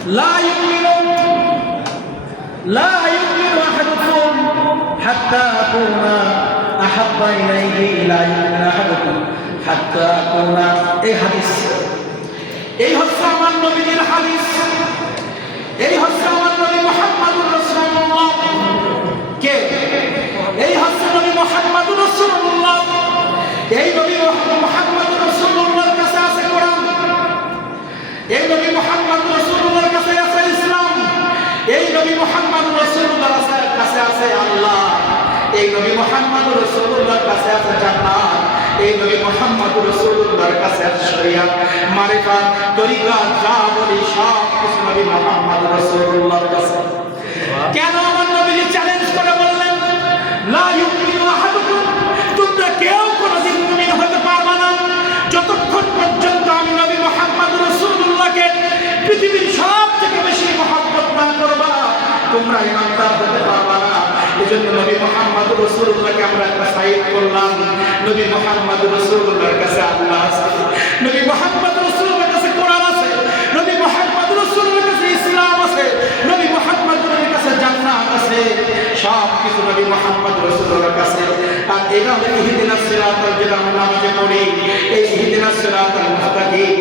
লা ইউমিনু আহাদুকুম হাত্তা আকুনা আহাব্বা ইলাইহি লা ইউমিনু আহাদুকুম হাত্তা আকুনা। এই হাদিস, এই হচ্ছে আমার নবীর হাদিস, এই হচ্ছে আমার নবী মুহাম্মদুর রাসূলুল্লাহ। কে? এই হচ্ছে নবী মুহাম্মদুর রাসূলুল্লাহ। এই নবী মুহাম্মদুর রাসূলুল্লাহর কাছে আছে কোরআন, এই নবী মুহাম্মদুর রাসূলুল্লাহর কাছে আছে ইসলাম, এই নবী মুহাম্মদুর রাসূলুল্লাহর কাছে আছে আল্লাহ, এই নবী মুহাম্মদুর রাসূলুল্লাহর কাছে আছে জান্নাত, এই নবী মুহাম্মদুর রাসূলুল্লাহর কাছে আছে শরিয়ত, মারিফাত, তরিকাত, যা বলি সব কিছু নবী মুহাম্মদুর রাসূলুল্লাহর কাছে। কেন আমার নবীজি চ্যালেঞ্জ করে বললেন লা ইউমিনু আহাদুকুম, তোমরা কেউ কোনদিন মুমিন হতে পারবে না যতক্ষণ পর্যন্ত আমি নবী মুহাম্মদুর রাসূলুল্লাহকে পৃথিবীর সবথেকে বেশি মহব্বত না করবা, তোমরা ঈমানদার হতে পারবে না। এজন্য নবী মুহাম্মদুর রাসূলুল্লাহকে আমরা একটা সাইড করলাম। নবী মুহাম্মদুর রাসূলুল্লাহর কাছে আল্লাহ আছে, নবী মুহাম্মদুর রাসূলুল্লাহর কাছে কোরআন আছে, নবী মুহাম্মদুর রাসূলুল্লাহর কাছে ইসলাম আছে, নবী মুহাম্মদুর কাছে জান্নাত আছে, সব কিছু নবী মুহাম্মদুর রাসূলুল্লাহর কাছে। আর এটা হলো ইহদিনাস সিরাতাল, যেটা আমরা নামাজে পড়ি, এই ইহদিনাস সিরাতাল মুস্তাকিম,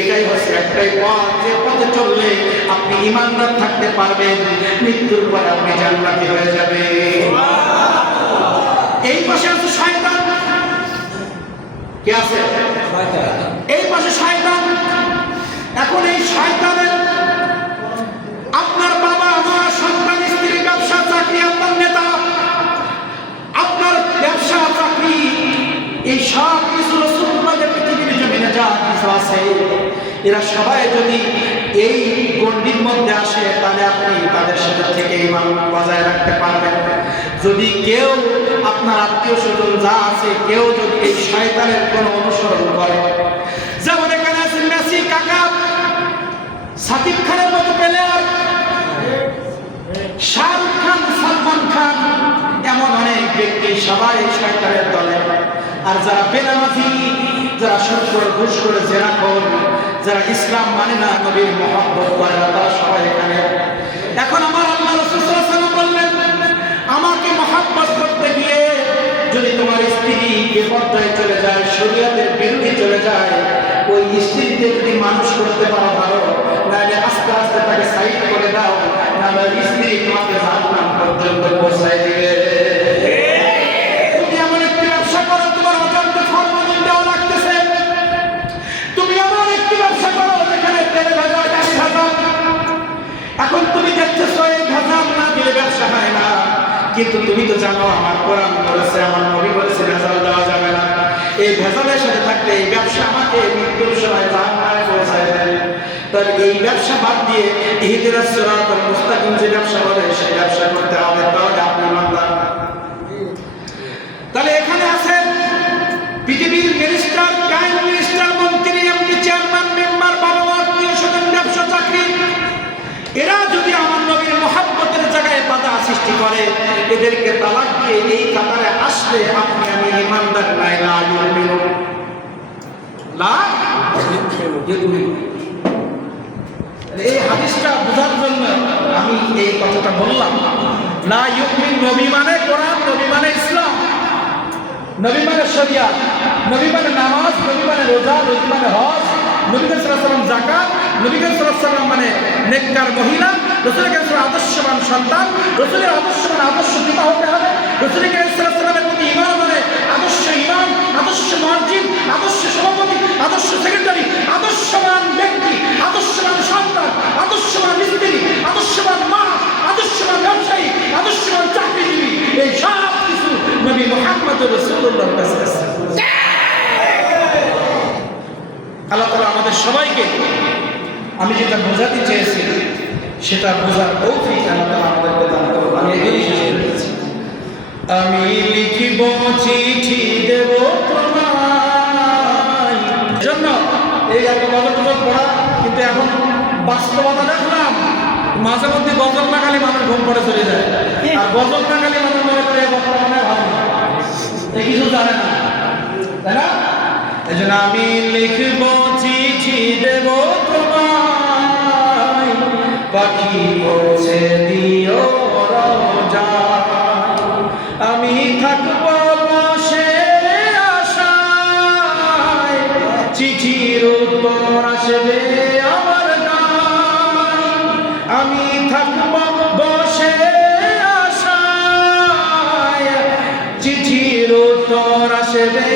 এটাই হচ্ছে একটাই পথ, যে পথে চললে আপনি ঈমানদার থাকতে পারবেন, মৃত্যুর পরে আপনি জান্নাতি হয়ে যাবেন। এই পাশে আছে শয়তান, কে আছে? শয়তান। এই পাশে শয়তান। এখন এই শয়তানের আপনার বাবা মা সন্তান স্ত্রী ব্যবসা চাকরি, আপনার নেতা, আপনার ব্যবসা চাকরি, এই সব কিছু রাসূলুল্লাহর পৃথিবীর জমিনে যা কিছু আছে, এরা সবাই যদি এই গণ্ডির মধ্যে আসে তাহলে আপনি তাদের সাথে থেকে ঈমান বজায় রাখতে পারবেন। যদি কেউ আপনার আত্মীয় স্বজন যা আছে কেউ যদি এই শয়তানের কোনো অনুসরণ করে, যেমন এখানে আছে মেসি কাকা, সাকিব খানের মতো প্লেয়ার, শাহরুখ খান, সালমান খান, এমন অনেক ব্যক্তি, সবাই এই শয়তানের দলে। আর যারা বেনামাজি, যারা সুদ করে ঘুষ করে জেনা করে, যারা ইসলাম মানে না, নবীর মহব্বত করে না, তারা সবাই এখানে। এখন আমার আল্লাহ রাসূল সাল্লাল্লাহু আলাইহি ওয়াসাল্লাম বললেন, আমাকে মহব্বত করতে গিয়ে যদি তোমার স্ত্রী বেপরদায় চলে যায়, শরীয়তের বিরুদ্ধে চলে যায়, ওই স্ত্রীকে যদি মানুষ করতে পারো ভালো, নাহলে আস্তে আস্তে তাকে সাইড করে দাও, নাহলে স্ত্রী তোমাকে জাহান্নাম পর্যন্ত পৌঁছায় দিবে। তুমি এমন একটি ব্যবসা করো, তোমার অজান্তে ফরমালিন দেওয়া লাগতেছে। তুমি এমন একটি ব্যবসা করো যেখানে তেল ভেজাল, ডাল ভেজাল। এখন তুমি দেখতেছো এই ভেজাল না দিলে ব্যবসা হয় না, কিন্তু তুমি তো জানো আমার কোরআন বলেছে, আমার নবী বলেছে ভেজাল দেওয়া যাবে না। এই ভেজালের সাথে থাকলে এই ব্যবসা আমাকে মৃত্যুর সময় জাহান্নামে পৌঁছায় দেবে। তাহলে এই ব্যবসা বাদ দিয়ে ইহদিনাস সিরাতাল মুস্তাকিম যে ব্যবসা বলে সেই ব্যবসা করতে হবে, তাহলে আপনি ঈমানদার। তাহলে এখানে আছেন পৃথিবীর মিনিস্টার, প্রাইম মিনিস্টার, মন্ত্রী, এমপি, চেয়ারম্যান, মেম্বার, বাবা মা, আত্মীয় স্বজন, ব্যবসা চাকরি, এরা যদি আমার নবীর মহব্বতের জায়গায় বাধা সৃষ্টি করে, এদেরকে তালাক দিয়ে এই কাতারে আসলে আপনি আমি ঈমানদার নাই। লা ইউমিনু, লা ইউমিনু। এই হাদিসটা বোঝার জন্য আমি এই কথাটা বললাম। লা ইউমিন, নবী মানে কোরআন, নবী মানে ইসলাম, নবী মানে শরিয়াত, নবী মানে নামাজ, নবী মানে রোজা, নবী মানে হজ, নবী সাল্লাল্লাহু আলাইহি ওয়াসাল্লাম যাকাত, নবী সাল্লাল্লাহু আলাইহি ওয়াসাল্লাম মানে নেককার মহিলা, রাসূল সাল্লাল্লাহু আলাইহি ওয়াসাল্লাম আদর্শবান সন্তান, রাসূলের আদর্শবান আদর্শ পিতা হতে হবে, রাসূল সাল্লাল্লাহু আলাইহি ওয়াসাল্লামের প্রতি ঈমান মানে আদর্শ ঈমান, আদর্শ মুয়াজ্জিন, আদর্শ সভাপতি, আদর্শ সেক্রেটারি, আদর্শবান ব্যক্তি, আদর্শবান সন্তান, আদর্শবান স্ত্রী, আদর্শবান মা, আদর্শবান ব্যবসায়ী, আদর্শবান চাকরিজীবী, এই সব কিছু নবী মুহাম্মদুর রাসূলুল্লাহর কাছে আছে। আল্লাহ তাআলা আমাদের সবাইকে, আমি যেটা বোঝাতে চেয়েছি সেটা বোঝার তৌফিক আল্লাহ তাআলা আমাদেরকে দান করুন। আমি এগিয়ে শেষ করেছি। আমি লিখিব চিঠি দেব তোমায়, জন্য এই এত গজল পড়া, কিন্তু এখন বাস্তবতা দেখলাম মাঝে মধ্যে গজল না গালি মানুষ ঘুম পড়ে চলে যায়, আর গজল না গালি মানুষ মনে করে বর্তমানে ভালো কিছু জানে না, তাই না? এই জন্য আমি লিখব চিঠি দেব তোমায়, পাখি পৌঁছে দিও রওজায়। আমি থাকবো বসে আশায়, চিঠির উত্তর আসবে আমার গায়ে। আমি থাকবো বসে আশায়, চিঠির উত্তর আসবে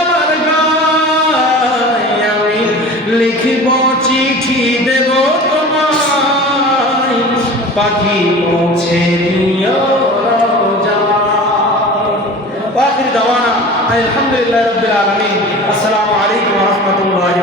আমার গায়ে। আমি লিখব চিঠি দেব তোমায়, পাখি পৌঁছে দিও রওজায়। ওয়া আখির দাওয়ানা আলহামদুলিল্লাহি রাব্বিল আলামিন। আসসালামু আলাইকুম ওয়া রাহমাতুল্লাহি।